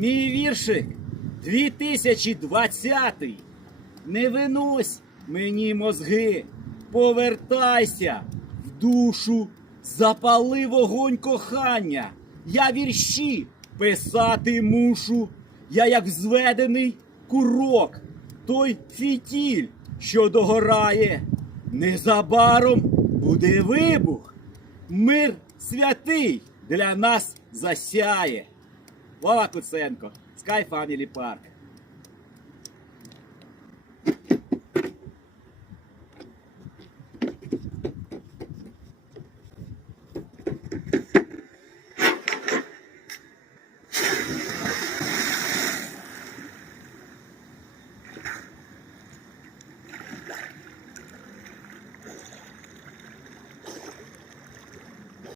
Мій віршик 2020. Не винось мені мозги, повертайся в душу, запали вогонь кохання. Я вірші писати мушу, я як взведений курок, той фітіль, що догорає. Незабаром буде вибух, мир святий для нас засяє. Вова Куценко, Sky Family Park.